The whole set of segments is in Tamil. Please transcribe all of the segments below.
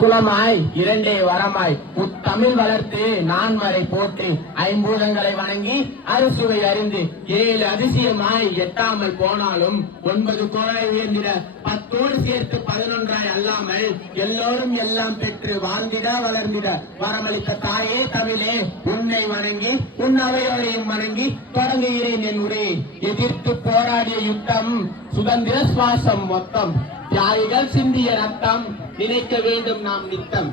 குலமாய் இரண்டே வரமாய் முத்தமிழ் வளர்த்து நான் வரை போற்றி ஐம்பூதங்களை வணங்கி அறுசுவை அறிந்து 7 அதிசயமாய் எட்டாமல் போனாலும் 9 குழலை உயர்ந்திட 10 சேர்த்து 11 அல்லாமல் எல்லோரும் எல்லாம் பெற்று வாழ்ந்திட வளர்ந்திட வரமளித்த தாயே தமிழே உன்னை வணங்கி உன் அவையோரையும் வணங்கி தொடங்குகிறேன் என் உரையை. எதிர்த்து போராடிய யுத்தம் சுதந்திர சுவாசம் மொத்தம் தியாகிகள் சிந்திய ரத்தம் நினைக்க வேண்டும் நாம் நித்தம்.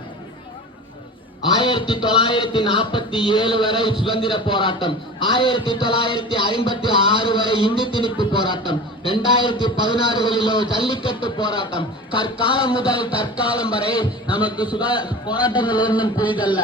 1947 வரை சுதந்திர போராட்டம், 1956 வரை இந்தி திணிப்பு போராட்டம், 2016 ஜல்லிக்கட்டு போராட்டம், கற்காலம் முதல் தற்காலம் வரை நமக்கு போராட்டங்கள் ஒன்றும் புரிதல்ல.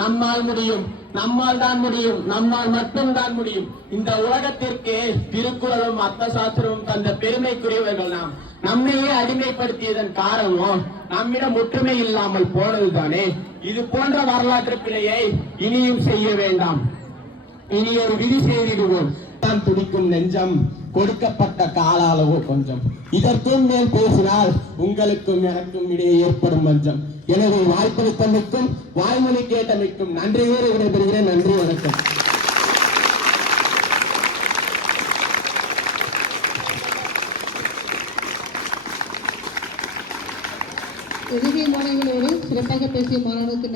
நம்மால் முடியும், நம்மால் தான் முடியும், நம்மால் மட்டும்தான் முடியும். இந்த உலகத்திற்கு திருக்குறளும் அர்த்த சாஸ்திரமும் தந்த பெருமைக்குரியவர்கள் நாம். நம்மையே அடிமைப்படுத்தியதன் காரணம் நம்மிடம் ஒற்றுமை இல்லாமல் போனதுதானே. இது போன்ற வரலாற்று பிழையை இனியும் செய்ய வேண்டாம். இனி ஒரு விதி செய்திடுவோம். தான் துடிக்கும் நெஞ்சம் கொடுக்கப்பட்ட கால அளவு கொஞ்சம். இதற்கும் மேல் பேசினால் உங்களுக்கும் எனக்கும் இடையே ஏற்படும் மஞ்சம். எனவே வாய்ப்பளித்தமைக்கும் வாய்மொழி கேட்டமைக்கும் நன்றியோடு விடைபெறுகிறேன். நன்றி, வணக்கம். எதிரிய மாணவர்களோடு சிறப்பாக பேசிய மாணவனுக்கு